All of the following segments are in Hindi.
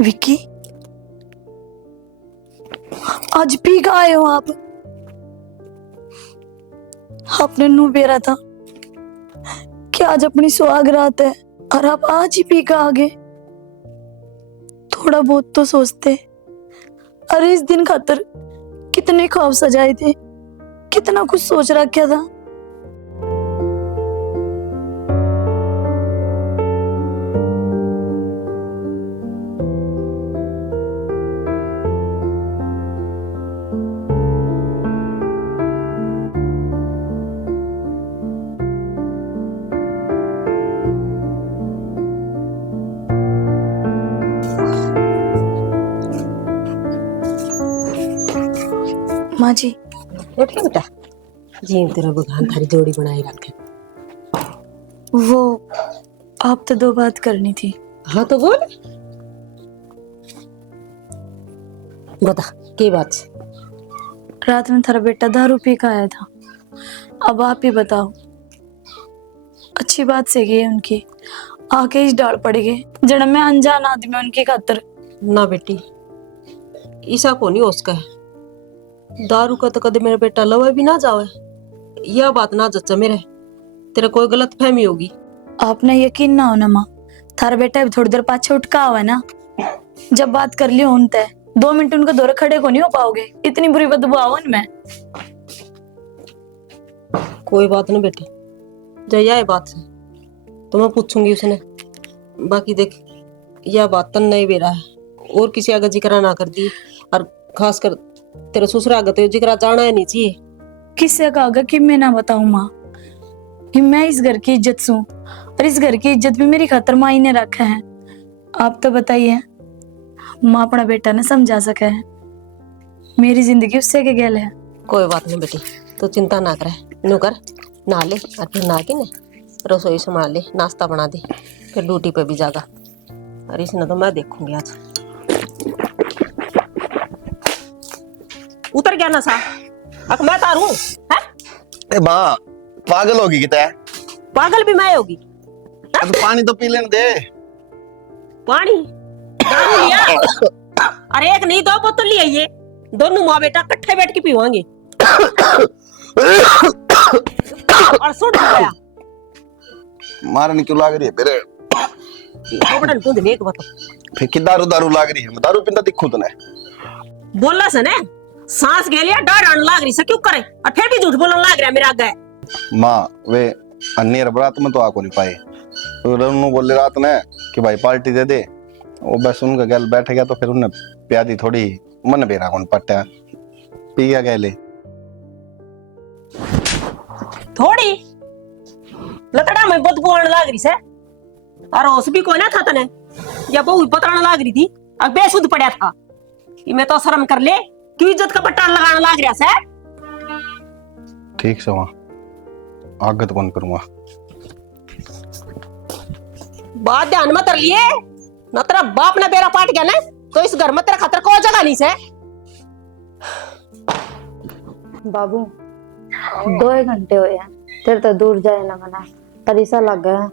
विक्की, आज पी का आए हो आप? आपने नू बेरा था कि आज अपनी सुहाग रात है और आप आज ही पी का आ गए। थोड़ा बहुत तो सोचते। अरे इस दिन खातर कितने ख्वाब सजाए थे, कितना कुछ सोच रखा था। माँ जी, उठ के बेटा जी, तेरा भगवान थारी जोड़ी बनाए रखे। वो आप तो दो बात करनी थी। हाँ तो बोल, बता की बात है? रात में थारा बेटा दारू पी का आया था। अब आप ही बताओ, अच्छी बात से गई उनकी आके इस डाल पड़ गए जड़ में अनजान आदमी उनकी खातर। ना बेटी, ईसा को नहीं उसका है। दारू का तो कदे मेरा बेटा लवे भी ना जावे, यह बात ना जच्चा मेरे। तेरा कोई गलत फहमी होगी। आपने यकीन ना हो ना माँ, थारा बेटा भी थोड़ी देर पाछे उठका हुआ है ना। जब बात कर ली उन तय 2 मिनट उनके दौरे खड़े को नहीं हो पाओगे, इतनी बुरी बदबू आओ इनमें। कोई बात नहीं बेटी, जया है बात से तो मैं पूछूंगी उसने। बाकी देख, यह बात तन नहीं बेरा है और किसी आगे जिक्र ना कर दी, और खास कर तेरे ससुर आगे तो जिक्र जाना है नहीं चाहिए। किससे कहा कि मैं ना बताऊं माँ कि मैं इस घर की इज्जत सू, और इस घर की इज्जत भी मेरी खातर माँ ने रखा है। आप तो बताइए, माँ अपना बेटा ने समझा सके है, मेरी जिंदगी उससे के गेल है। कोई बात नहीं बेटी, तो चिंता ना करे। नो कर, नहा ले और फिर नहा के ने रसोई संभाल ले, नाश्ता बना दे, फिर ड्यूटी पे भी जागा। और इसने तो मैं देखूंगी आज। उतर गया ना सा, अक मैं तारू है? ए माँ, पागल होगी कितना? पागल भी मैं होगी? अब पानी तो पी लेने दे। पानी दारू लिया? अरे एक नहीं 2 बोतल लिया, ये दोनों माँ बेटा इकट्ठे बैठ के पीवांगे। और सुन गया मारने क्यों लाग रही है मेरे? बड़ा तू देख बता, फिर कि दारू दारू लाग रही है? मैं दारू पीता दिखूं तने? बोला से ने सांस ले लिया, डर आने लाग रही से क्यों करे, और फिर भी झूठ बोलने लाग रहा मेरे आगे। माँ वे अन्य रात में तो आको नहीं पाए, तो रनु बोले रात ने कि भाई पार्टी दे दे। वो बस उनका गैल बैठ गया तो फिर उन्हें प्यादी थोड़ी मन बेरा कौन पट्टा पी गया गैले। थोड़ी लतड़ा में बदबू आने लाग रही से, और होश भी कोई ना था तने, या बहु पतराने लाग रही थी, अब बेसुध पड़ा था कि मैं तो शर्म कर ले, क्यों इज्जत का पट्टा लगाने लाग रहा से। ठीक से वहाँ आगत कौन करूँगा? बात ध्यान में तर लिए, न तेरा बाप ने बेरा पाट गया ना, तो इस घर में तेरा खतर कोई जगह नहीं से। बाबू 2 घंटे हुए हैं तेरे तो दूर जाए ना मना, पर ऐसा लग गया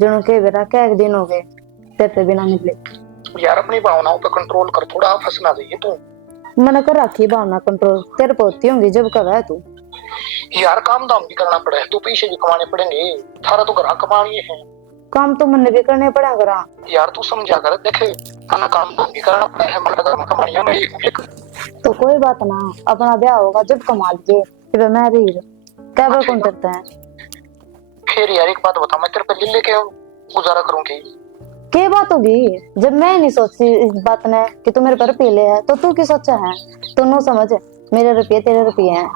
जनो के बेरा क्या एक दिन हो गए तेरे बिना निकले। यार अपनी भावनाओं पे कंट्रोल कर, थोड़ा फंसना चाहिए तू। मैंने कर रखी भावना कंट्रोल, तेरे पे होती होंगी जब कब है तू। यार काम दाम भी करना पड़े, तू पैसे भी कमाने पड़ेंगे, थारा तो घर कमानी है। काम तो मन भी करने पड़ेगा। यार तू समझा कर, देखे खाना काम दाम भी करना पड़े है, मतलब घर में कमानिया में एक। तो कोई बात ना, अपना ब्याह होगा जब कमा लीजिए, फिर मैं रही क्या बार कौन करता है। फिर यार एक बात बता, मैं तेरे पे ले के गुजारा करूंगी? क्या बात होगी जब मैं नहीं सोचती इस बात ने कि तू मेरे पर पीले है, तो तू क्यों सोचा है? तू नो समझ, मेरे रुपये तेरे रुपये हैं।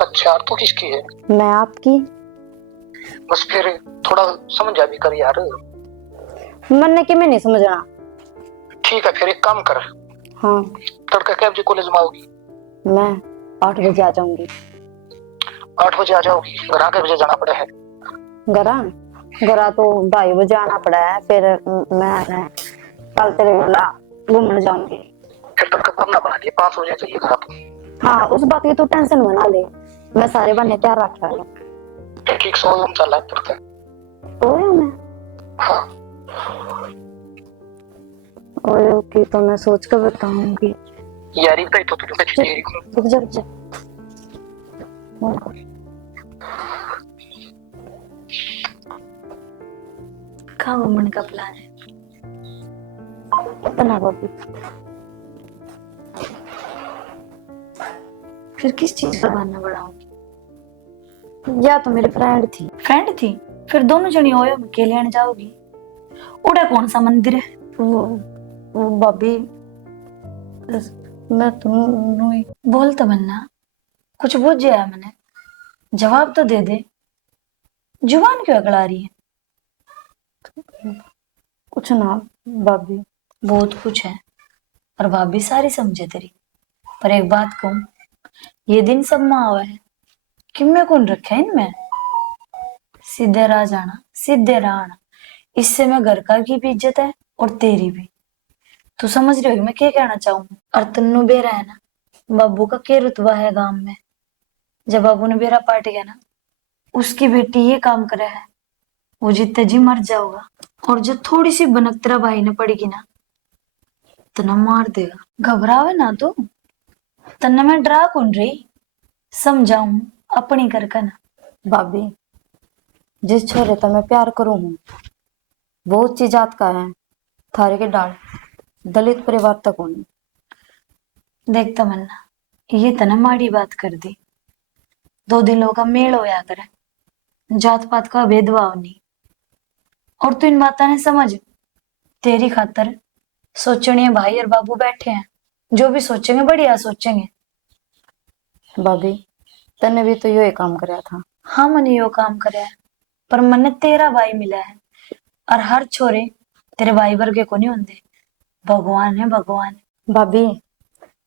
अच्छा तू किसकी है? मैं आपकी। बस फिर थोड़ा समझा भी कर यार। मन कि मैं नहीं समझना। ठीक है फिर एक काम कर, हाँ तड़का क्या बजे कॉलेज में आओगी? मैं 8 बजे आ जाऊंगी। 8 बजे आ जाओगी? घर के बजे जाना पड़ा है? घरा तो 2:30 बजे आना पड़ा है, फिर मैं कल तेरे वाला घूमने जाऊंगी। फिर तड़का बना बना दिए, 5 बजे चाहिए घर को। हाँ उस बात की तू टेंशन बना ले, मैं सारे बहाने तैयार रख रहा हूँ। ठीक 100 रूम चल रहा है तड़का। तो मैं हाँ ओके, तो मैं सोच कर बताऊंगी। यार ये तो तू तो तेरी को रुक जा रुक जा। कहाँ घूमने का प्लान है? पता ना भाभी। फिर किस चीज का बहाना बढ़ाऊंगी? या तो मेरी फ्रेंड थी, फिर दोनों जनी होयो के लेने जाओगी? उड़ा कौन सा मंदिर है? वो भाभी, मैं तुम बोल तमन्ना, कुछ बुझ गया मैंने, जवाब तो दे दे, जुबान क्यों अकड़ा रही है? कुछ ना भाभी। बहुत कुछ है और भाभी सारी समझे तेरी, पर एक बात कहूं, ये दिन सब माँ हुआ है कि मैं कौन रखा है इनमें? सीधे राह जाना, सीधे राह आना, इससे मैं घर का की भी इज्जत है और तेरी भी। तू समझ रही होगी मैं क्या कहना चाहूँ? और तन्नू बेरा है ना, बाबू का क्या रुतबा है गांव में? जब बाबू ने बेरा पाट गया ना, उसकी बेटी ये काम करे है, वो जितने जी मर जाओगा। और जब थोड़ी सी भनक तेरा भाई ने पड़ेगी ना, तना मार देगा। घबरावे ना तू, तन्ने मैं डरा कौन रही, समझाऊं अपनी करके ना। भाभी, जिस छोरे तो मैं प्यार करूं हूँ वो ऊंची जात का है, थारे के डाल दलित परिवार तक होनी। देख तमन्ना, ये तना माड़ी बात कर दी। दो दिलों का मेल होया करे, जात पात का भेदभाव नहीं। और तू इन बातों ने समझ, तेरी खातर सोचने भाई और बाबू बैठे हैं, जो भी सोचेंगे बढ़िया सोचेंगे। भाभी, तने भी तो यो काम कराया था। हाँ मैंने यो काम करे है, पर मन्ने तेरा भाई मिला है, और हर छोरे तेरे भाई वर्गे को नहीं होंगे। भगवान है भगवान। भाभी,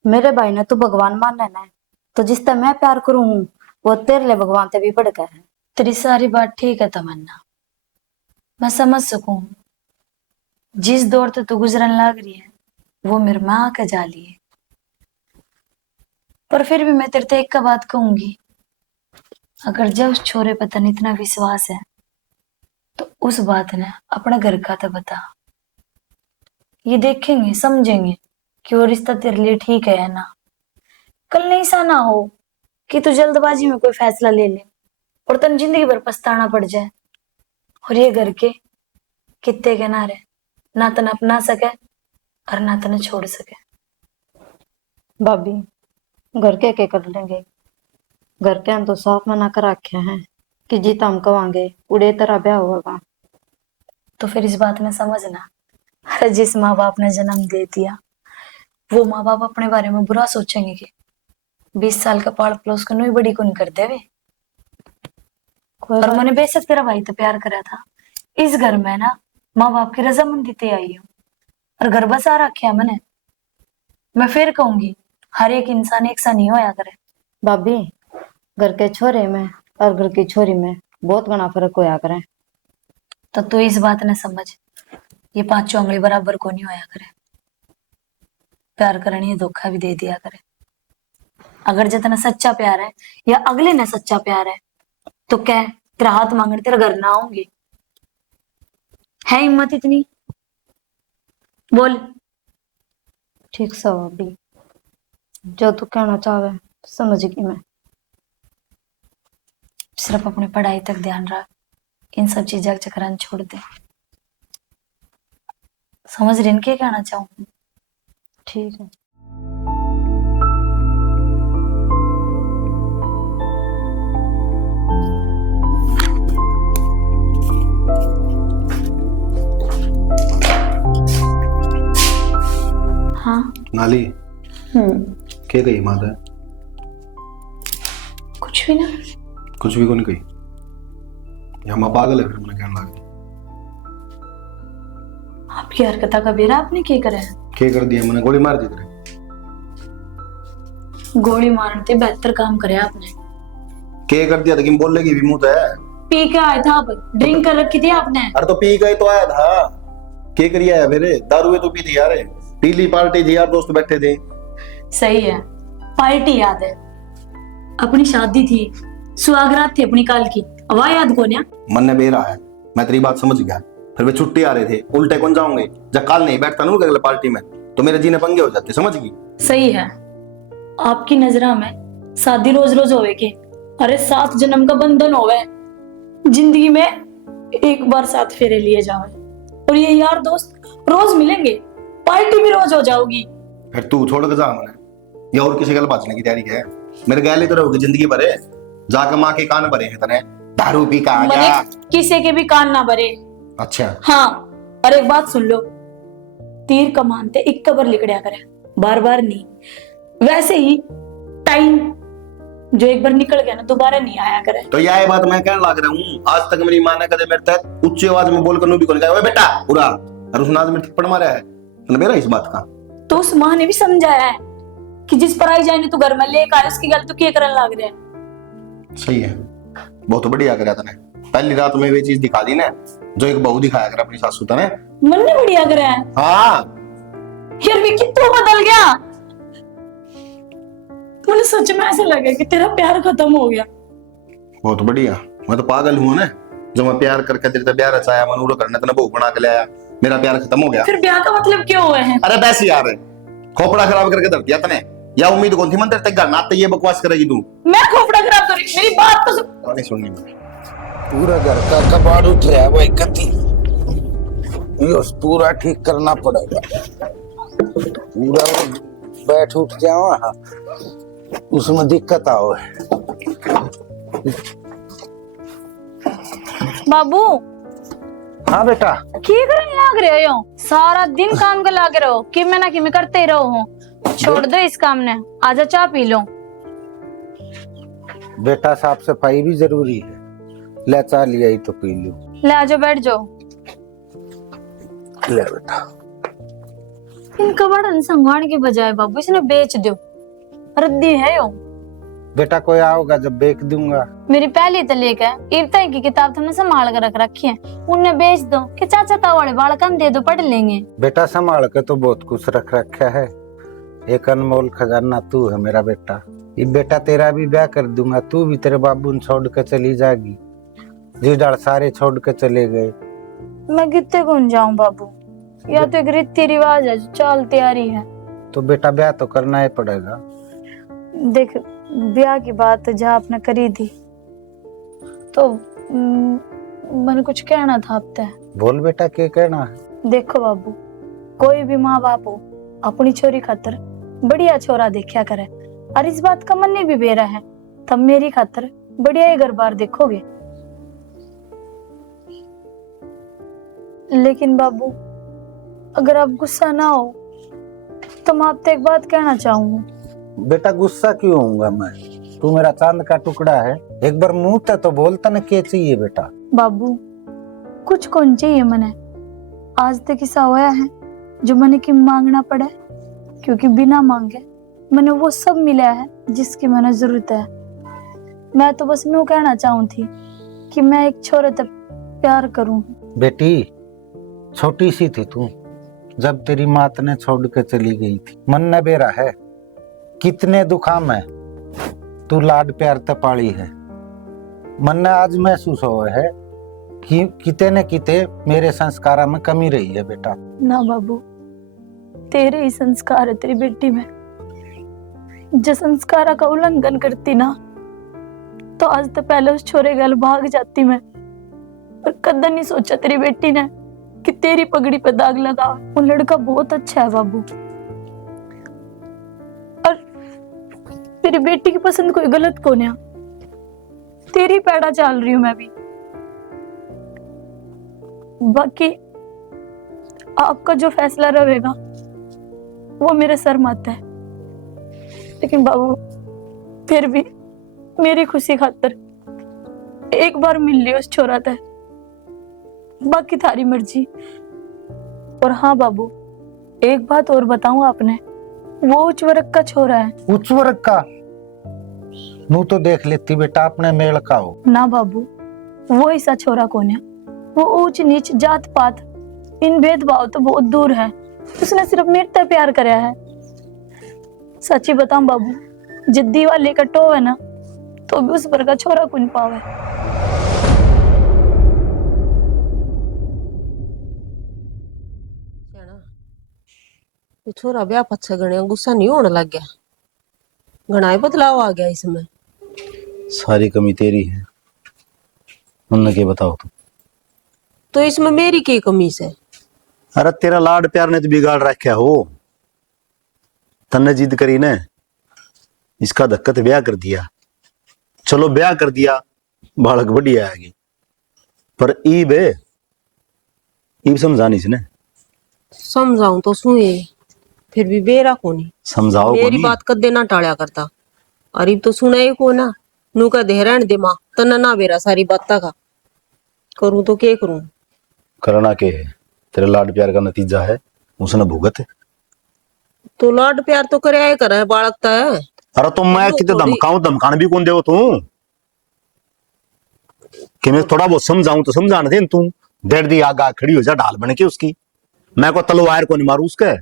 मेरे भाई ने तो भगवान मानना है, तो जिससे मैं प्यार करूं हूँ वो तेरे लिए भगवान से भी बढ़ गया है। तेरी सारी बात ठीक है तमन्ना, मैं समझ सकूं। जिस दौर से तू गुजरन लग रही है वो मेरे में आके जाली है, पर फिर भी मैं तेरे से एक का बात कहूंगी, अगर जब उस छोरे पर तन इतना विश्वास है तो उस बात ने अपने घर का तो बता। ये देखेंगे समझेंगे कि वो रिश्ता तेरे लिए ठीक है ना। कल नहीं सा ना हो कि तू जल्दबाजी में कोई फैसला ले ले और तन जिंदगी भर पछताना पड़ जाए, और ये घर के कितने के ना रहे, ना तन अपना सके और ना तने छोड़ सके। भाभी, घर के कर लेंगे? घर के हम तो साफ मना कर रखे हैं कि जीता हम कवांगे उड़े तरह ब्याह होगा। तो फिर इस बात में समझना, अरे जिस माँ बाप ने जन्म दे दिया वो माँ बाप अपने बारे में बुरा सोचेंगे कि 20 साल का पाल पलोस को नहीं बड़ी को नहीं कर देवे। और मैंने बेशक तेरा भाई तो प्यार करा था, इस घर में ना माँ बाप की रजामंदी ते आई हूँ और घर बसा रखा मैंने। मैं फिर कहूंगी, हर एक इंसान एक सा नहीं होया करे। भाभी, घर के छोरे में और घर की छोरी में बहुत घना फर्क होया करे। तो तू इस बात ने समझ, ये पांचों उंगली बराबर को नहीं होया करे। प्यार करनी है धोखा भी दे दिया करे। अगर जितना सच्चा प्यार है या अगले ने सच्चा प्यार है तो कह, तेरा हाथ मांगने तेरा घर ना आऊंगी। है हिम्मत इतनी? बोल। ठीक सा भाभी, जो तू कहना चाहे समझ गई मैं। सिर्फ अपनी पढ़ाई तक ध्यान रख, इन सब चीजों का चक्कर छोड़ दे। समझ रही क्या कहना चाहूँ? ठीक है। हाँ नाली क्या कही माता? कुछ भी ना। कुछ भी को नहीं कही, यहाँ माँ पागल है फिर मैंने कहने लगा। आपकी हरकत का बेरा आपने क्या करे है? क्या कर दिया मैंने? गोली मार दी तेरे। गोली मारने से बेहतर काम करे आपने। क्या कर दिया था? कि बोलने की भी मुंह तो है। पी के आए था आप, ड्रिंक कर रखी थी आपने। अरे तो पी गए तो आया था, क्या करिया है फिर? दारू तो पी थी यार, पीली पार्टी थी यार, दोस्त बैठे थे। सही है, पार्टी याद है, अपनी शादी थी, सुहागरात थी अपनी काल की, अब याद को ना? मन ने बेरा है, मैं तेरी बात समझ गया, फिर वे छुट्टी आ रहे थे, उल्टे कौन जाऊंगे। जब काल नहीं बैठता ना अगले पार्टी में तो मेरे जीने पंगे हो जाते, समझ गई। सही है, आपकी नजरा में शादी रोज रोज होवे के, अरे 7 जन्म का बंधन होवे, जिंदगी में एक बार साथ फेरे लिए जावे, और ये यार दोस्त रोज मिलेंगे, पार्टी भी रोज हो जाओगी। फिर तू छोड़ के जा मने, या और किसी गल बाचने की तैयारी है। मेरे गैले तो रहोगे जिंदगी भर, जाकर माँ के कान भरे हैं तने, दारू पी का आ मने गया। किसी के भी कान ना भरे। अच्छा हाँ, और एक बात सुन लो, तीर कमान ते एक कबर लिकड़िया करे, बार बार नहीं। वैसे ही टाइम जो एक बार निकल गया ना दोबारा नहीं आया करे। तो यह बात मैं कहने लग रहा हूँ, आज तक मेरी माँ ने कदे मेरे तहत उच्च आवाज में बोलकर नू भी कौन कहा, ओए बेटा पूरा, और उसने आज मेरे थप्पड़ मारा है, तो मेरा इस बात का। तो उस माँ ने भी समझाया है कि जिस पर आई जाए तू घर में लेकर आए, उसकी गल तू क्या करने लग रहा है। सही है, बहुत बढ़िया कराया तने। पहली रात में वे चीज दिखा दी ना जो एक बहू दिखाया कर अपनी सासू तने। मन ने बढ़िया करा है। हाँ यार विक्की तू बदल गया, मुझे सच में ऐसा लगा कि तेरा प्यार खत्म हो गया। बहुत बढ़िया, मैं तो पागल हुआ ना जो मैं प्यार करके तेरे से प्यार रचाया, मनूरो करने तने बहू बना के लाया, मेरा प्यार खत्म हो गया। फिर ब्याह का मतलब क्यों हुआ है? अरे बस यार, खोपड़ा खराब करके धर दिया तने, या उम्मीद कौन थी मन तेरे तक घर नाते ये बकवास करेगी तू। मैं खोपड़ा खराब करी, मेरी बात तो सुन। नहीं सुननी मैं। पूरा घर का कबाड़ उठ रहा है भाई, कति यो पूरा ठीक करना पड़ेगा। पूरा बैठ उठ जाओ, हाँ उसमें दिक्कत आओ। बाबू हाँ बेटा, की करने लाग रहे हो? सारा दिन काम कर लाग रहे हो, कि मैं ना कि मैं करते ही रहो हूँ। छोड़ दो इस काम ने, आजा चाय पी लो। बेटा साफ सफाई भी जरूरी है, ले चाह लिया ही तो पी लूं। ले आजो बैठ जाओ। ले बेटा, इन कबाड़न संभालने के बजाय बाबू इसने बेच दो, रद्दी है यो। बेटा कोई आओगा जब बेच दूंगा। मेरी पहली तलीक है, इब्ता की किताब तुमने संभाल कर रख रखी है, उन्हें बेच दो कि चाचा ताऊ वाले बालकन दे दो, पढ़ लेंगे। बेटा संभाल के तो बहुत कुछ रख रखा है, एक अनमोल खजाना तू है मेरा बेटा। ये बेटा तेरा भी ब्याह कर दूंगा, तू भी तेरे बाबू ने छोड़ के चली जाएगी, जिधर सारे छोड़ के चले गए। मैं कितने कौन जाऊं बाबू, या तो एक रीति रिवाज है जो चाल तैयारी है। तो बेटा ब्याह तो करना ही पड़ेगा। देख ब्याह की बात जहाँ आपने करी थी तो मैंने कुछ कहना था आपसे। बोल बेटा क्या कहना है। देखो बाबू, कोई भी माँ बाप हो अपनी छोरी खातर बढ़िया छोरा देखा करे, और इस बात का मन भी बेरा है, तब मेरी खातर बढ़िया ही घर बार देखोगे। लेकिन बाबू अगर आप गुस्सा ना हो तो मैं आपसे एक बात कहना चाहूंगा। बेटा गुस्सा क्यों होऊंगा मैं, तू मेरा चांद का टुकड़ा है, एक बार मुंह तक तो बोलता ना क्या चाहिए बेटा। बाबू कुछ कौन चाहिए मने, आज तक ऐसा होया है जो मैंने की मांगना पड़े, क्योंकि बिना मांगे मैंने वो सब मिला है जिसकी मैंने जरूरत है। मैं तो बस यूं कहना चाहूँ थी कि मैं एक छोरे तक प्यार करूं। बेटी छोटी सी थी तू जब तेरी मात ने छोड़ के चली गई थी, मन न बेरा है कितने दुखा में तू लाड प्यार ते पाली है। मन ने आज महसूस हुआ है कि किते न किते मेरे संस्कारा में कमी रही है बेटा। ना बाबू, तेरे ही संस्कार है तेरी बेटी में, जो संस्कारा का उल्लंघन करती ना तो आज तो पहले उस छोरे गल भाग जाती मैं, और कदर नहीं सोचा तेरी बेटी ने कि तेरी पगड़ी पे दाग लगा। वो लड़का बहुत अच्छा है बाबू, और तेरी बेटी की पसंद कोई गलत को नहीं, तेरी पैड़ा चाल रही हूं मैं भी। बाकी आपका जो फैसला रहेगा वो मेरे सर मत है, लेकिन बाबू फिर भी मेरी खुशी खातर एक बार मिल लियो उस छोरा तक, बाकी थारी मर्जी। और हाँ बाबू, एक बात और बताऊं आपने, वो उच्च वर्ग का छोरा है। उच्च वर्ग का नू तो देख लेती बेटा अपने मेल का हो। ना बाबू, वो ऐसा छोरा कौन है, वो ऊंच नीच जात पात इन भेदभाव तो बहुत दूर है, उसने सिर्फ मेरे से प्यार कराया है। सच्ची बताऊं बाबू, जिद्दी वाले कट्टो है ना तो भी उस पर का छोरा कौन पावे। ये छोरा ब्याह पछे गणे गुस्सा नहीं होने लग गया? घना ही बदलाव आ गया इसमें। सारी कमी तेरी है, उनने के बताओ तुम। तो इसमें मेरी की कमी से? अरे तेरा लाड प्यार ने तो बिगाड़ रखा हो। तन्ने जिद करी ने, इसका धक्कत ब्याह कर दिया। चलो ब्याह कर दिया, बालक बढ़िया आएगी, पर ईब समझानी इसने। समझाऊं तो सुए, फिर भी बेरा को नहीं। समझाओ को मेरी नहीं। बात कदे ना टाळ्या करता। अरे तो सुने ही को ना, नू का दे रहने दे मां, तना ना बेरा सारी बात का। करूं तो क्या करूं? करना के है, तेरे लाड प्यार का नतीजा है, उसने भुगत है। तो लाड प्यार तो करे आए करे, बालकता है। अरे तो मैं वो कितने थोड़ी- धमकाऊं, धमकाने भी कौन दे तू कि मैं थोड़ा बहुत समझाऊं तो समझाने दे तू। डेढ़ दी आगा खड़ी हो जा ढाल बन के उसकी। मैं को तलवार को नहीं मारू उसके,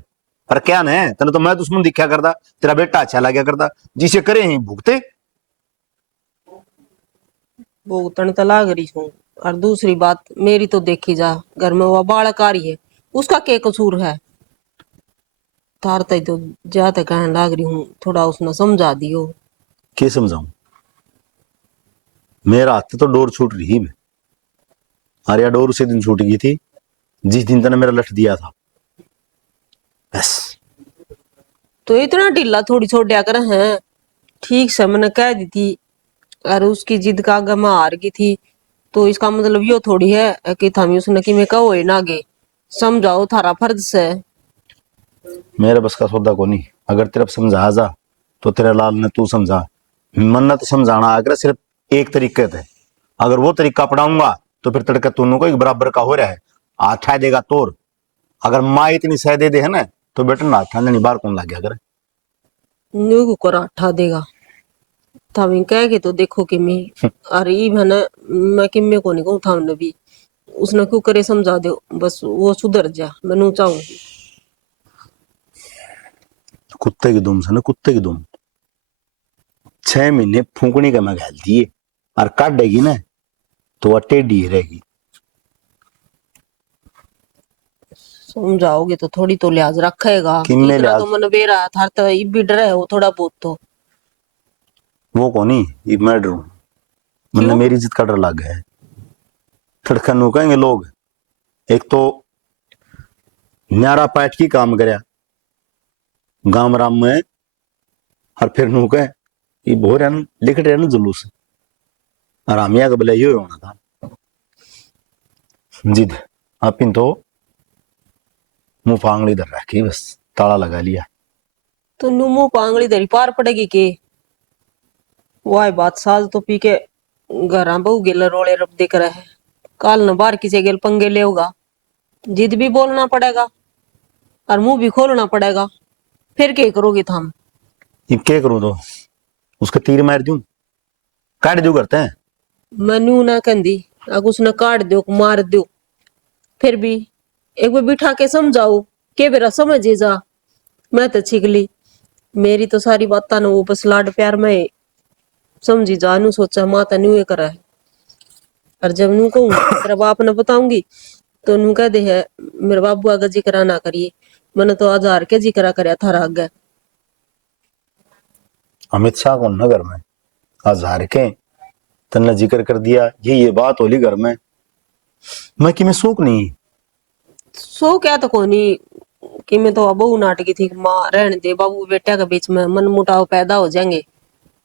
पर क्या न तेने तो मैं दुश्मन दिखा करता, तेरा बेटा अच्छा लगा करता, जिसे करे ही भुगते। वो तन तो लाग रही हूँ। और दूसरी बात मेरी तो देखी जा, घर में वो बालक आ रही है, उसका क्या कसूर है? तार तय तो जाते कहने लाग रही हूँ, थोड़ा उसने समझा दियो। के समझाऊं? मेरा हाथ तो डोर छूट रही है। अरे डोर उसी दिन छूट गई थी जिस दिन तने मेरा लठ दिया था, बस। तो इतना ढीला थोड़ी छोड़ दिया कर हैं। ठीक से मैंने कह दी थी, और उसकी जिद का आगे मैं हार गई थी, तो इसका मतलब यो थोड़ी है कि थामी उसने कि मैं कहो ना आगे समझाओ, थारा फर्ज से। मेरे बस का सौदा को नहीं। अगर तेरा समझा जा तो तेरे लाल ने तू समझा। मन्नत समझाना आकर सिर्फ एक तरीके थे, अगर वो तरीका अपनाऊंगा तो फिर तड़का दोनों को एक बराबर का हो रहा है। आठा देगा तोर, अगर माँ इतनी सह दे है ना तो बेटा ना आठा नहीं बाहर कौन लग गया करे। न्यू को राठा देगा थामी कह के तो देखो कि मैं, अरे ई मैंने मैं कि मैं को नहीं कहूँ थामने भी, उसने क्यों करे समझा दो, बस वो सुधर जा, मैं चाहूँ। कुत्ते की दुम से ना, कुत्ते की दुम 6 महीने फूकनी का मैं घाल दिए, और काटेगी ना तो वह टेढ़ी रहेगी। समझाओगे तो थोड़ी तो लिहाज रखेगा। किन्ने इतना लिहाज? तो मन बेरा है, थार तो इब भी डर है वो थोड़ा बहुत तो। वो कौनी ये मैं डरू, मैंने क्यों? मेरी इज्जत का डर लग गया है। थड़कन नु कहेंगे लोग, एक तो न्यारा पैट की काम करया गांव राम में, और फिर नु कहे ये भोर लिख रहे ना जुलूस, आरामिया का भले यो होना था जिद। आप इन तो मुंह फांगली धर रखी, बस ताला लगा लिया। तो नुमू पांगली दरी पार पड़ेगी के? वाह बात साल तो पी के घर बहु गेल रोले रब दिख रहा है, काल न बार किसी गेल पंगे ले होगा, जिद भी बोलना पड़ेगा और मुंह भी खोलना पड़ेगा। फिर क्या करोगे थाम? ये क्या करूं तो उसका तीर मार दूं, काट दूं करते हैं। मनु ना कंदी, अगर उसने काट दो मार दो, फिर भी एक बार बिठा के समझाओ के बेरा समझे जा। मैं तो छिगली, मेरी तो सारी बातें न वो बस लाड प्यार में समझी जा, नु सोचा माता न्यू करा है। और जब नू कहूँ तेरा बाप ने बताऊंगी तो नू कह दे है मेरे बाबू आगे जिक्र ना करिए, मैंने तो हजार के जिक्र करया थारा आगे। अमित शाह को नगर में हजार के तन्ने जिक्र कर दिया, ये बात होली घर में, मैं कि मैं सूख नहीं। सो क्या तो कोनी कि मैं तो बहु नाटकी थी, माँ रहने दे, बाबू बेटा के बीच में मन मुटाव पैदा हो जाएंगे,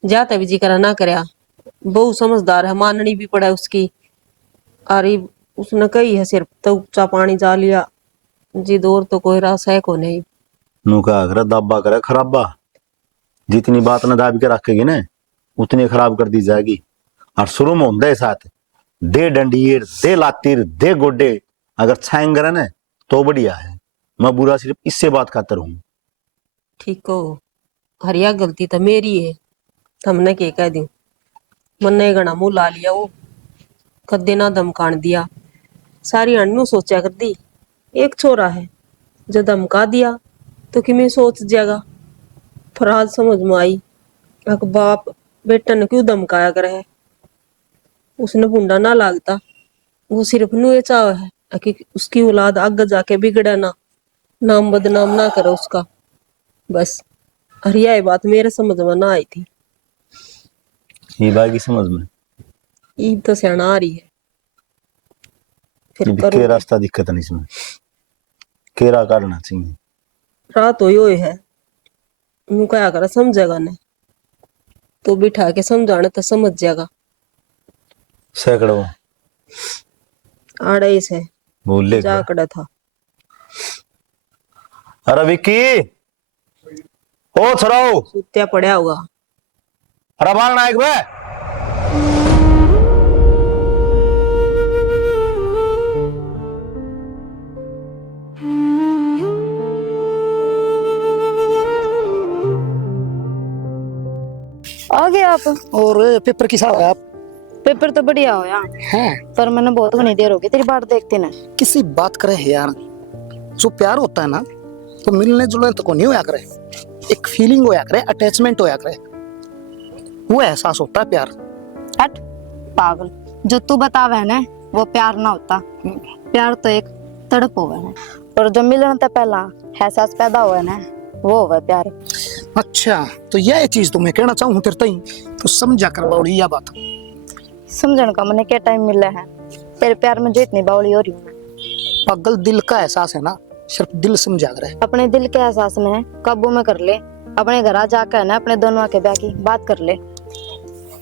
जाता भी जिक्र ना करया। बहु समझदार है, माननी भी पड़ा उसकी। अरे उसने कही है सिर्फ तो चा पानी जा लिया, जिद और तो कोई रास है को नहीं। नू का अगर दाबा करे खराबा, जितनी बात न दाब के रखेगी ना उतनी खराब कर दी जाएगी। और शुरू में होंगे साथ दे डंडीर दे लातीर दे गोडे, अगर छाएंगे करे ना तो बढ़िया है। मैं बुरा सिर्फ इससे बात खातर हूं। ठीक हो, हरिया गलती तो मेरी है, हमने के कह दी, मन्ने गणा मुंह ला लिया वो, कदे ना धमकान दिया। सारी अण्णू सोचा कर दी, एक छोरा है जो धमका दिया तो कि मैं सोच जाएगा। फराज समझ में आई, अक बाप बेटा ने क्यों धमकाया करे है, उसने बुंडा ना लागता, वो सिर्फ नु ये चाह है कि उसकी औलाद आगे जाके बिगड़े ना। नाम बदनाम ना करो उसका बस। और यह बात मेरे समझ में ना आई थी। ये बात की समझ में ईब तो सियाना आ रही है फिर के करूँ। रास्ता दिक्कत नहीं इसमें, केरा काटना चाहिए। रात होई है मैं क्या करा समझेगा ने तो बिठा के समझाने तो समझ जाएगा। सैकड़ों आड़े से बोल ले जा कड़ा था। अरे विक्की ओ छराओ सुत्या पड़ा होगा। अरे बाल नायक बे आ गए आप। और पेपर किसा है आप? पेपर तो बढ़िया हो यार, हैं पर मैंने बहुत घनी देर हो गई तेरी बात देखते ना। किसी बात करे है यार। जो प्यार होता है ना तो मिलने जुलने तो को नहीं होया करे, एक फीलिंग होया करे, अटैचमेंट होया करे, वो एहसास होता है प्यार। हट पागल, जो तू बतावे है ना वो प्यार ना होता। प्यार तो एक तड़प होवे है, और जो मिलने तो पहला एहसास पैदा हुआ है ना वो होवे प्यार। अच्छा तो यह चीज तो मैं कहना चाहूँ तेरे तई तो समझा कर बाउली यह बात। समझने का मैंने क्या टाइम मिला है, तेरे प्यार में जो इतनी बावली हो रही हूँ। पागल दिल का एहसास है ना, सिर्फ दिल समझा करे। अपने दिल के एहसास ने काबू में कर ले, अपने घर आ जाकर ना अपने दोनों के ब्याह की बात कर ले,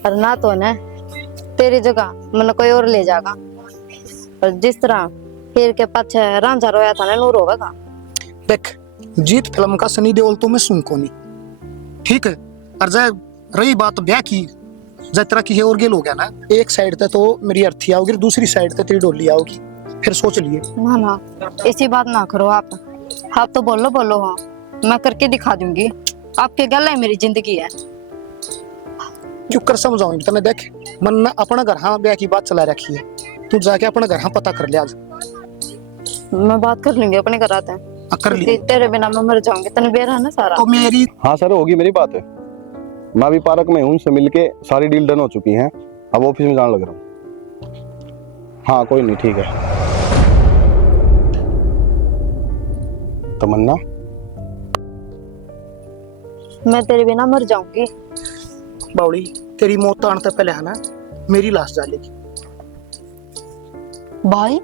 और ना तो ना तेरी जगह मैंने कोई और ले जाएगा। और जिस तरह हीर के पाछे रांझा रोया था ना नूर होगा। देख जीत फिल्म का सनी देओल तो मैं सुन को नहीं, ठीक है। और जय रही बात ब्याह की, जय तरह की है और गेल हो गया ना, एक साइड पे तो मेरी अर्थी आओगी, दूसरी साइड पे तेरी डोली आओगी, फिर सोच लिए। ना ना ऐसी बात ना करो आप तो बोलो हाँ, मैं करके दिखा दूंगी। आपके गले मेरी जिंदगी है। क्यों कर समझाऊं तने। देख मन ने अपना घर हाँ ब्याह की बात चला रखी है, तू जाके अपना घर हाँ पता कर ले आज। मैं बात कर लूंगी अपने घर आते हैं। कर ली तेरे बिना मैं मर जाऊंगी, तने बेरा है ना सारा। तो मेरी हाँ सर होगी मेरी बात है। मैं अभी पार्क में हूँ, उनसे मिलके सारी डील डन हो चुकी हैं, अब ऑफिस में जाने लग रहा हूँ। हाँ कोई नहीं ठीक है। तमन्ना मैं तेरे बिना मर जाऊंगी। बाउली तेरी मौत आने से पहले है ना मेरी लाश डालेगी। भाई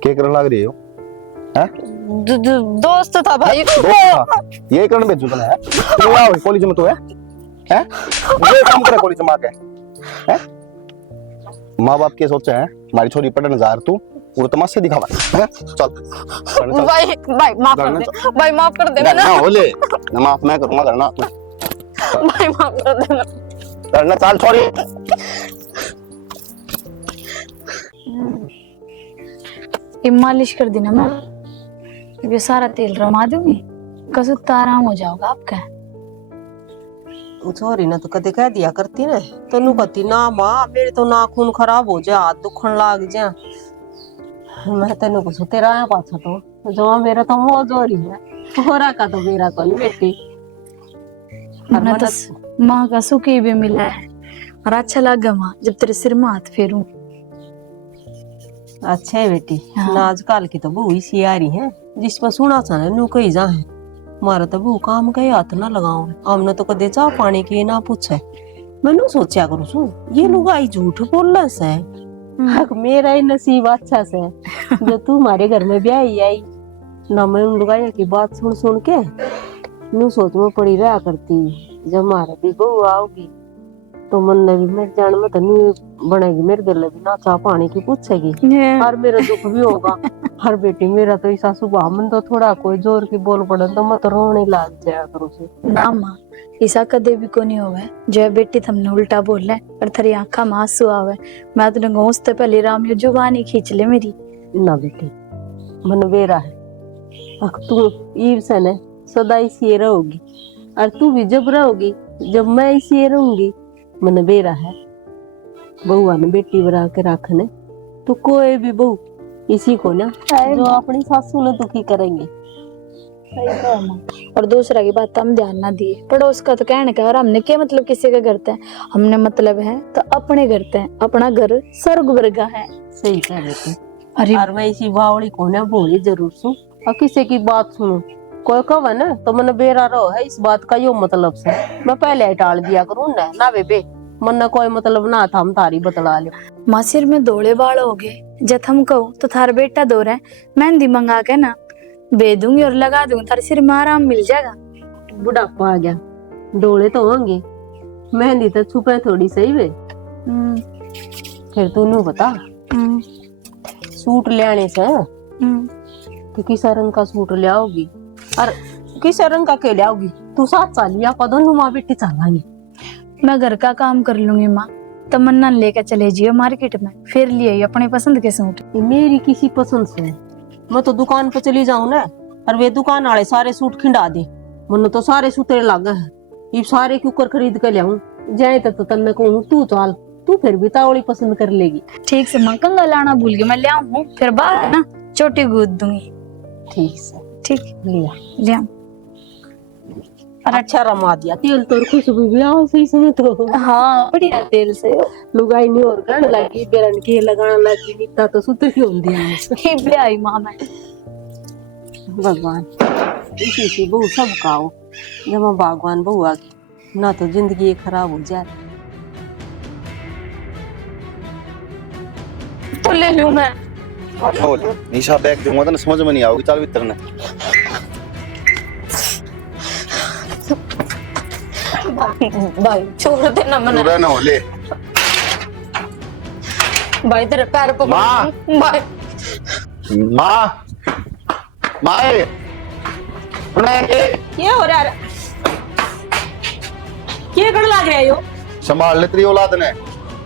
क्या करने लग रही हो? दोस्त था भाई। ये करने भेजू तने है? तू आओ कॉलेज में, तू है ये काम करे कॉलेज में आके है? माँ बाप के सोचे हैं हमारी छोरी पढ़ने जा रही, तू वो तमाशे दिखावा है? चल भाई माफ कर दे, भाई माफ कर दे ना बोले ना, माफ मैं करूंगा करना तू भाई माफ कर देना। करना चल छोरी। ये मालिश कर देना, मैं ये सारा तेल रमा दूंगी, कसुत्ता आराम हो जाओगा आपका। छोरी ना तो कदे कह दिया करती ना, तेनू कहती ना माँ मेरे तो नाखून खराब हो जा, हाथ दुखन लाग जा। मैं तेनू कुछ तेरा आया पाछा तो जो मेरा तो मौज हो रही है, होरा का तो मेरा को नहीं बेटी। मैंने तो माँ का सुख ही भी मिला है, और अच्छा लगा माँ जब तेरे सिर में हाथ फेरूं। अच्छा है बेटी। हाँ। ना आजकल की तो बहू सी आ रही है जिस पर सुना सा नू कही जा है, मारा तो बहू काम के हाथ ना लगाओ, हमने तो कदे चाह पानी की ना पूछे। मैनू सोचा करू सू ये लुगाई झूठ बोलना से, हक मेरा ही नसीब अच्छा से जो तू हमारे घर में ब्याही आई ना। मैं उन लुगाई की बात सुन सुन के नू सोच में पड़ी रहा करती, जब हमारा भी बहू आओगी तो मन ने भी मेरे जान में तो नहीं बनेगी, मेरे गले भी ना चाह पानी की पूछेगी, और मेरा दुख भी होगा। हर बेटी मेरा तो ऐसा सुबह मन तो थोड़ा कोई जोर की बोल पड़े तो मैं तो रोने लग जाया करूँ से। ना माँ ऐसा कदे भी को नहीं होवे जो बेटी तुमने उल्टा बोल है और तेरी आंखा में आंसू आवे, मैं तुझे गोश्त से पहले राम ये जुबान ही खींच ले मेरी। ना बेटी मन बेरा है, तू ईर से ने सदा इसी रहोगी, और तू भी जब रहोगी जब मैं इसी रहूंगी। मन बेरा है बहुआ ने बेटी बना के रखने, तो कोई भी बहू इसी को ना जो अपनी सासू ने दुखी करेंगे। और दूसरा की बात हम ध्यान ना दिए, पड़ोस का तो कहने का, और हमने क्या मतलब किसी का करते हैं, हमने मतलब है तो अपने करते हैं, अपना घर स्वर्ग वर्गा है। सही कह बेटी। अरे और मैं इसी बावली को ना बोली जरूर सु और किसी की बात सुनू कोई कहो ना तो मन बेरा रहो है इस बात का यो मतलब से मैं पहले ही टाल दिया करूँ ना बेबे मन ना कोई मतलब ना था हम तारी बतला ले। माँ सिर में धोले बाल हो गए, जब हम कहूँ तो थार बेटा दो रहे मेहंदी मंगा के ना बे दूंगी और लगा दूंगी, थारे सिर में आराम मिल जाएगा। बुढ़ापा आ गया डोले तो होंगे मेहंदी तो छुपे थोड़ी सही वे। फिर तू नू बता सूट ले आने से तो किस रंग का सूट ले आओगी और किस रंग का के ले आओगी? तू साथ सालिया दोनों माँ बेटी चलानी। मैं घर का काम कर लूंगी माँ, तमन्ना लेकर चले जियो मार्केट में, फिर लिए अपने पसंद के सूट। मेरी किसी पसंद से मैं तो दुकान पे चली जाऊं ना और वे दुकान वाले सारे सूट खिंडा दे मन तो सारे सूते लागे है ये सारे कुकर खरीद के लियाऊं जाए तो तन्ने कहूं तू चल तू फिर भी तावड़ी पसंद कर लेगी। ठीक से माँ, कंगा लाना भूल गई, मैं ले आऊं फिर बाद है ना चोटी गूद दूंगी। ठीक से ठीक लिया ले आऊं। अच्छा रमा दिया तेल तो खुशबू भी आओ सही समय तो हाँ बढ़िया तेल से लुगाई नहीं और करने लगी बेरन के लगाने लगी नीता तो सुते क्यों दिया ही भी आई माँ मैं। भगवान इसी से बहु सब खाओ जब मैं भगवान बहु आ गई ना तो जिंदगी खराब हो जाए। तो ले लूं मैं। बोल निशा बैग दूंगा तो समझ में नहीं आओगी, चल भीतर ने। भाई छोड़ देना मना। तू रहना हो ले। भाई तेरे पैर पकड़ माँ। भाई माँ माए ये हो रहा है क्या कर लग रहा है यो संभाल ले तेरी औलाद ने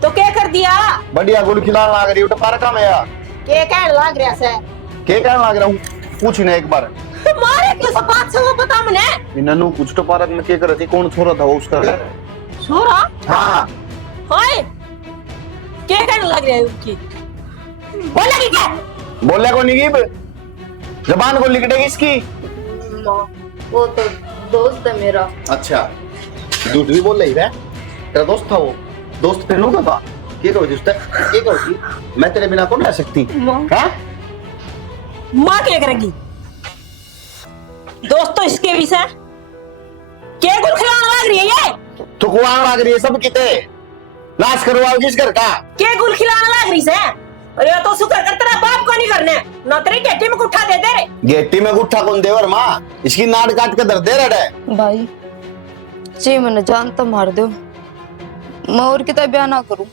तो क्या कर दिया बढ़िया गुल खिलाने लग रही उठ पार का मैं यार क्या कहने लग रहा है के कहने लग रहा हूँ पूछ ना एक बार मारे क्यों सब बात से वो बता मने इन्होंने कुछ तो पारक में क्या कर रही थी, कौन छोरा था वो उसका? छोरा हाँ हाय क्या कहने लग रहा है उनकी बोला कि क्या बोले को नहीं की जबान को लिखटेगी इसकी। वो तो दोस्त है मेरा। अच्छा झूठ भी बोल रही है, तेरा दोस्त था वो? दोस्त फिर लोग था क्या कहो दोस्त क्या कहो मैं तेरे बिना कौन रह सकती है? माँ क्या करेगी दोस्तों इसके विषय क्या गुल खिलाने लग रही है ये तो कुआं लग रही है सब किते नाश करवाओगी इस घर का क्या गुल खिलाने लग रही है? अरे तो शुक्र कर तेरा बाप को नहीं करने ना तेरी गेटी में गुट्ठा दे दे रे। गेटी में गुट्ठा कौन देवर माँ इसकी नाड़ काट के दर दे रहा भाई जी मैंने जान तो मार दो, मैं और कितना ब्याह ना करूं,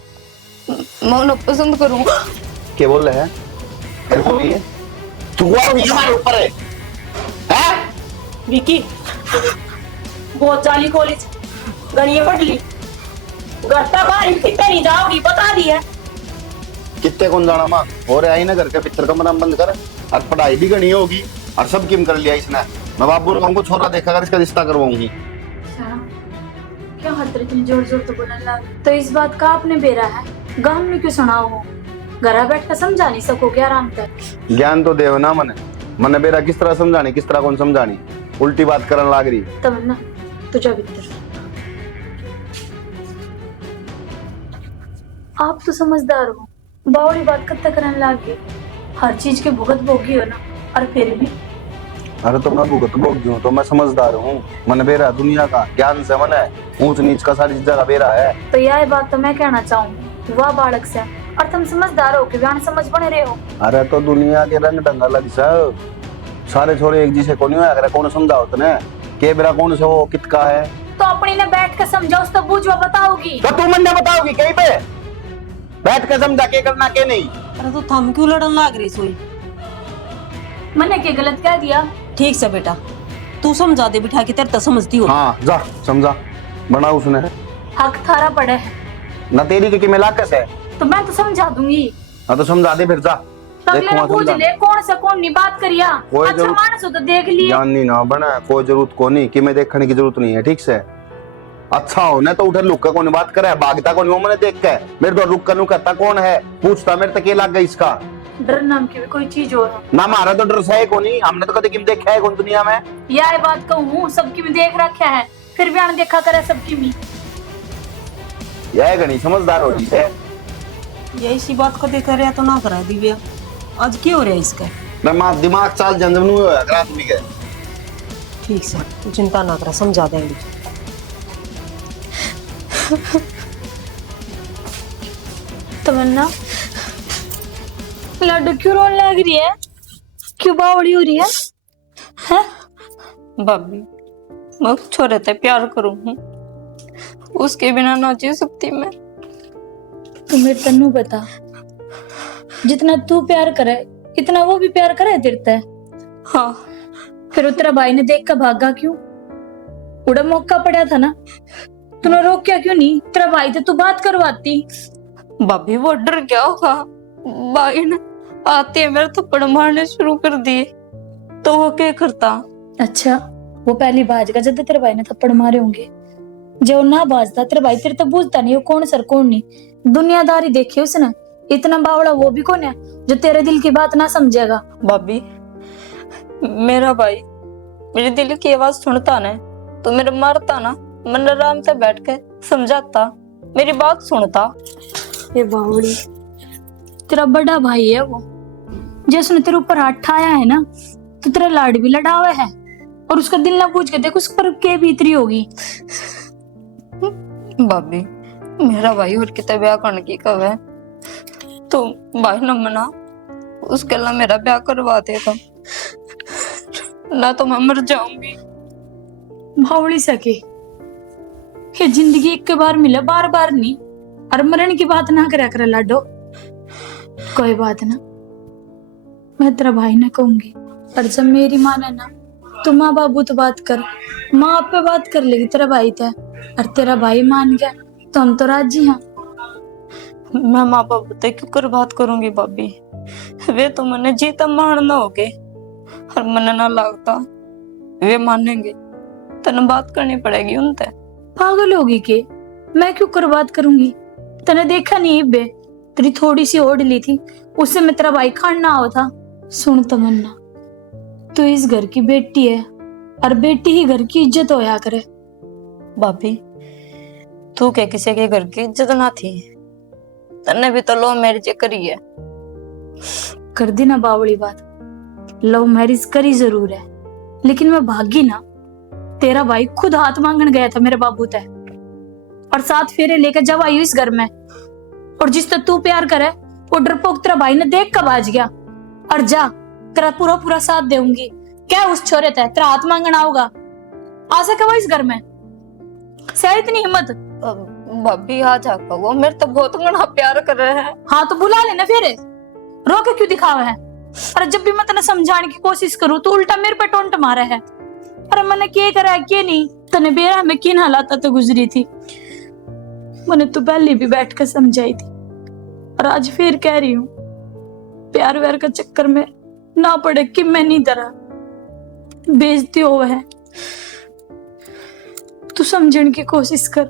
मैं उन्हें पसंद करूं। क्या बोल रहे हैं? तू हमारे ऊपर है हैं? विकी बहुत जाली कॉलेज गणिये पढ़ ली घर तक बाहर कितने नहीं जाओगी बता दी है कितने कौन जाना माँ और आई ना घर के पितर का मनाम बंद कर और पढ़ाई भी करनी होगी और सब किम कर लिया इसने। मैं बाबू को छोरा देखा कर इसका रिश्ता करवाऊंगी। क्या हर तरह इतनी जोर जोर तो बोलने लगा, तो इस बात का आपने बेरा है गांव में क्यों सुनाओ हो? घर बैठ कर समझा नहीं सकोगे आराम से? ज्ञान तो देव ना मन बेरा किस तरह समझानी किस तरह कौन समझानी उल्टी बात करने लाग रही। तमन्ना तुझा भीतर आप तो समझदार हो, बावड़ी बात कब तक करने लग गए? हर चीज के भुगत भोगी हो ना, और फिर भी अरे तो मैं भुगत भोग दूं तो मैं समझदार हूँ। मन बेरा दुनिया का ज्ञान से मन है ऊंच नीच का सारी चीजा का बेरा है। तो यह बात तो मैं कहना चाहूँ वह बालक से, और तुम समझदार हो कि बयान समझ बने रहे हो। अरे तो दुनिया के रंग ढंग अलग सब सारे छोरे एक जैसे कौन है कौन समझाओ तने के बेरा कौन से वो कितका है तो अपनी ने बैठ कर समझाओ तो बूझवा बताओगी। तो तू मन बताओगी कहीं पे बैठ के समझा के करना के नहीं। अरे तो थम क्यों लड़न लाग रही सोई मैंने क्या गलत कह दिया? ठीक से बेटा तू समझा दे बिठा के तेरे तो समझती हो। हाँ जा समझा बना उसने हक थारा पड़े है न तेरी के मिलाकस है तो मैं तो समझा दूंगी। हाँ तो समझा दे फिर जा तगले ने पूछ ले कौन से कौन नहीं बात करिया अच्छा मानस हो तो देख लिए जाननी ना बना कोई जरूरत को नहीं कि मैं देखने की जरूरत नहीं है ठीक से। अच्छा हो ना तो उधर लुक का कौन बात करे भागता कौन वो मैंने देख के मेरे तो रुक कर कहता कौन है पूछता मेरे तक लग गई इसका डर नाम की भी कोई चीज हो ना मारा तो डर है कौन ही हमने तो कभी किम देखा है कौन दुनिया में यह बात कहूँ सबकी में देख रखा है फिर भी देखा करे सबकी में यह गणी समझदार हो जी है ये इसी बात को देख रहा तो ना करा दी आज क्या हो रहा है इसका? मैं मां दिमाग चाल जंजमनु रात में गए। ठीक से तू चिंता ना कर, समझा देंगे। तमन्ना, लाडो क्यों रोने लग रही है? क्यों बावड़ी हो रही है? हैं? भाभी मैं उस छोरे से प्यार करूं हूं, उसके बिना ना जी सकती मैं। तुम्हें तन्नू बता, जितना तू प्यार करे इतना वो भी प्यार करे तेरे से। हाँ फिर तेरा भाई ने देख कर भागा क्यों? उड़ा मौका पड़ा था ना, तूने रोका क्यों नहीं? तेरा भाई तो तू बात करवाती। भाभी वो डर गया होगा, भाई ने आते मेरे थप्पड़ मारने शुरू कर दिए तो वो क्या करता? अच्छा, वो पहली बाज का जब तेरे भाई ने थप्पड़ मारे होंगे। जो ना बाजता तेरे भाई तेरे तो पूछता नहीं वो कौन सर कौन नहीं। दुनियादारी देखी उसने, इतना बावड़ा वो भी कौन है जो तेरे दिल की बात ना समझेगा। भाभी मेरा भाई मेरे दिल की आवाज सुनता ना तो मेरे मारता ना, मन आराम से बैठ के समझाता, मेरी बात सुनता। ये बावड़ी तेरा बड़ा भाई है वो, जिसने तेरे ऊपर हाथ ठाया है ना तो तेरा लाड भी लड़ा हुआ है। और उसका दिल ना पूछ के देख उस पर क्या बीतरी होगी। भाभी मेरा भाई और कितना ब्याह करने की कब है, तो भाई न मना उसके लिए मेरा ब्याह करवा देगा, ना तो मैं मर जाऊंगी। भावड़ी सके ये जिंदगी एक के बार मिले, बार बार नहीं। और मरण की बात ना करे कर लाडो। कोई बात ना, मैं तेरा भाई ना कहूंगी। और जब मेरी माँ ने ना तो माँ बाबू तो बात कर, माँ आप पे बात कर लेगी तेरा भाई ते। और तेरा भाई मान गया तो हम तो राजी हैं। मैं माँ बाप ते क्यों कर बात करूंगी भाभी, वे तो मने जीता मारना होगे और मन ना लगता वे मानेंगे, तने बात करनी पड़ेगी उनसे। पागल होगी के? मैं क्यों कर बात करूंगी? तने देखा नहीं बे, तेरी थोड़ी सी ओढ़ ली थी उससे मैं तेरा भाई खाना आओ था। सुन तमन्ना, तू इस घर की बेटी है और बेटी ही घर की इज्जत होया करे। भाभी तू क्या किसी के घर की इज्जत ना थी, तन्ने भी तो लो मैरिज करी है। कर दी ना बावड़ी बात, लव मैरिज करी जरूर है लेकिन मैं भागी ना। तेरा भाई खुद हाथ मांगने गया था मेरे बाबू ते, और 7 फेरे लेकर जब आई इस घर में, और जिस तक तू प्यार करे वो डरपोक तेरा भाई ने देख कर बाज गया। और जा, तेरा पूरा पूरा साथ देऊंगी। क्या उस छोरे ते तेरा हाथ मांगना होगा? आ सके वो इस घर में? शायद इतनी हिम्मत? भाभी आ जाकर वो मेरे तो बहुत घना प्यार कर रहे हैं। हाँ तो बुला लेना फिर, रोके क्यों दिखावा है? और जब भी मैं तने समझाने की कोशिश करूँ तो उल्टा मेरे पे टोंट मारा है। अरे मैंने क्या करा क्या नहीं? तने बेरा में किन हालात तो गुजरी थी, मैंने तो पहले भी बैठ कर समझाई थी। और आज फिर कह रही हूँ, प्यार व्यार का चक्कर में ना पड़े कि मैं नहीं डरा, बेइज्जती हो है। तू समझने की कोशिश कर,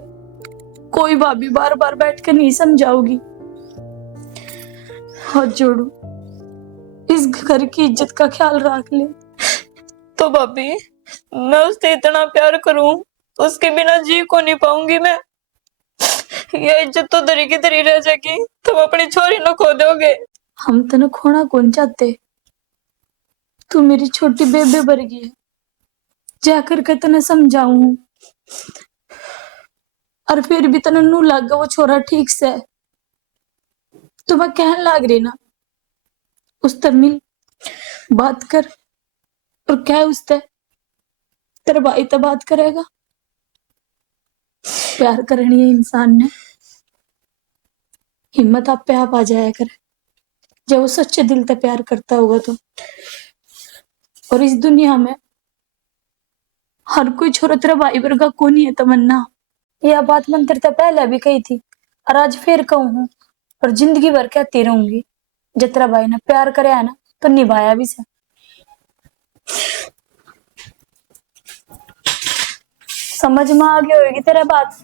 कोई भाभी बार बार बैठ कर नहीं समझाओगी। हाथ जोड़ू, इस घर की इज्जत का ख्याल रख ले। तो भाभी मैं उससे इतना प्यार करूं, उसके बिना जी को नहीं पाऊंगी मैं। ये इज्जत तो दरी की दरी रह जाएगी, तुम अपनी छोरी न खो दोगे। हम तने खोना कौन चाहते? तू मेरी छोटी बेबे वर्गी है, जाकर के तने समझाऊं। और फिर भी तने नू लग वो छोरा ठीक से। तो मैं कहने लग रही ना, उससे मिल, बात कर, और क्या उससे तेरा भाई तो बात करेगा। प्यार करनी है इंसान ने, हिम्मत आप पे आप आ जाया करे जब वो सच्चे दिल से प्यार करता होगा तो। और इस दुनिया में हर कोई छोरा तेरा भाई वर्गा कौन ही है तमन्ना। यह बात मैं तेरे से पहले भी कही थी और आज फिर कहूँ, और जिंदगी भर कहती रहूंगी। जब तेरा भाई ने प्यार करे है ना तो निभाया भी से। समझ में आ गई होगी तेरा बात?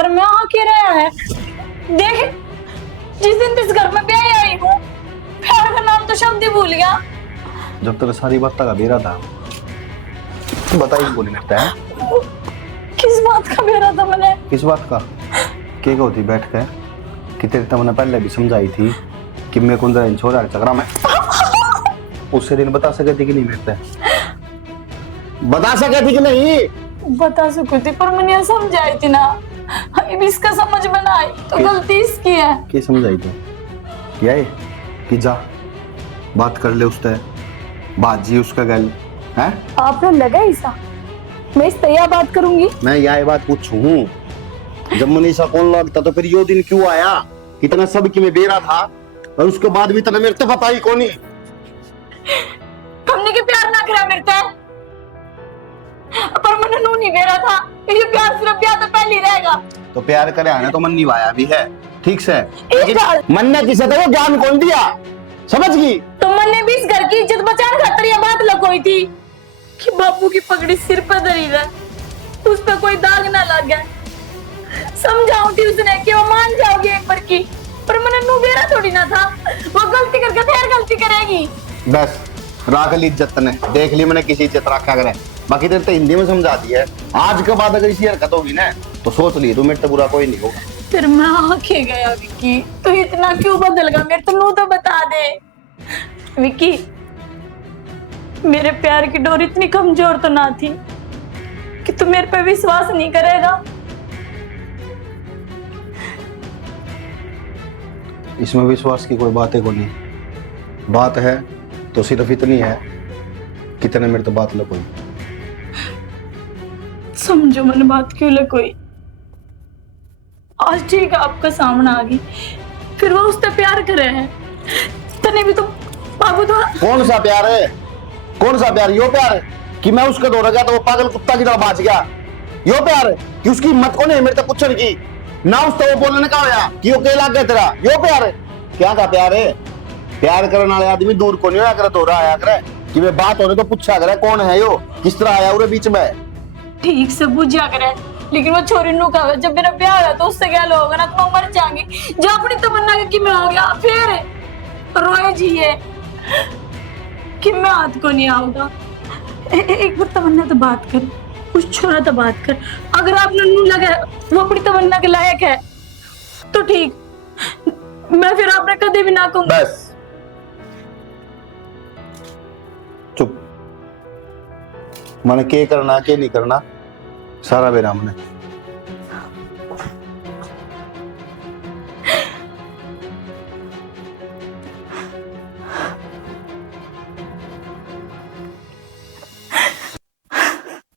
घर में आके रहा है। देख, जिस दिन इस घर में ब्याह आई हूँ, प्यार का नाम तो शब्द ही भूल गया। जब तेरे सारी बात का बेरा था तो बता ही बोली लगता है। किस बात का बेरा था मैंने? किस बात का? के होती बैठ के कि तेरे तो मैंने पहले भी समझाई थी कि मैं कुंदरा इन छोरा चक्रा में उससे दिन बता सके थी कि नहीं मेरे बता सके थी कि नहीं? बता सकती थी पर मैंने समझाई थी ना। अब इसका समझ में ना आई तो गलती इसकी है। क्या समझाई तू? क्या है कि जा बात कर ले उससे, बात जी उसका गल है। आपने लगा ऐसा मैं इस तैयार बात करूंगी। मैं यह बात पूछूं, जब मनीषा कौन लगता तो फिर यो दिन क्यों आया? इतना सब कि मैं बेरा था और उसके बाद भी तने मेरे तो पता ही कौन ही। हमने के प्यार ना करा मेरे ते, पर मैंने नू नहीं बेरा था। ये प्यार सिर्फ ब्याह तो पहले ही रहेगा। तो प्यार करे आने तो मन निभाया भी है, ठीक से। मन ने किसे तो वो ज्ञान कौन दिया, समझ गई? तो मन ने भी इस घर की इज्जत बचाने खातिर ये बात लगोई थी कि बापू की पगड़ी सिर पर धरी रहे, उस पर कोई दाग ना लगे। समझाऊं थी उसने कि वो मान जाओगी एक बार की, पर मैंने नू बेरा थोड़ी ना था। वो गलती करके फिर गलती करेगी। बस राख ली इज्जत ने, देख ली मैंने किसी इज्जत रखा करे। बाकी तेरे तो हिंदी में समझा दी है। आज के बाद अगर इसी हरकत होगी ना तो सोच ली तू मेरे तो बुरा कोई नहीं होगा। फिर मैं आंखें गया विक्की, तू इतना क्यों बदल गया? मेरे तो नू तो बता दे विक्की, मेरे प्यार की डोर इतनी कमजोर तो ना थी कि तू मेरे पे विश्वास नहीं करेगा। इसमें विश्वास की कोई बात है को नहीं। बात है तो सिर्फ इतनी है कि तेने मेरे तो बात लगोई। समझो मैंने बात क्यों लगोई। आज ठीक है आपका सामना आ गई, फिर वो उससे प्यार कर रहे हैं। तने भी तो बाबू तो कौन सा प्यार है? कौन सा प्यार? यो प्यार है कि मैं उसके दौड़ गया तो वो पागल कुत्ता की तरह बाज गया? यो प्यार है कि उसकी हिम्मत को नहीं मेरे तक पूछने की ना, उसको वो बोलने का होया कि वो केला गया तेरा? यो प्यार है? क्या का प्यार है? प्यार करने वाले आदमी दूर को नहीं होया करे, दौरा आया करे कि वे बात होने तो पूछा करे कौन है यो, किस तरह आया उरे बीच में। ठीक से बुझा करे, लेकिन वो छोरी नू कहा जब मेरा ब्याह होगा तो उससे क्या होगा ना, तो मर जाएंगे। जो अपनी तमन्ना के कि मैं हो गया फिर रोए जिए कि मैं हाथ को नहीं आऊंगा। एक बार तमन्ना तो बात कर, उस छोरा तो बात कर। अगर आपने नू लगा वो अपनी तमन्ना के लायक है तो ठीक, मैं फिर आपने कभी भी ना कहूंगा। बस चुप। मैंने के करना के नहीं करना सारा बेरा मैंने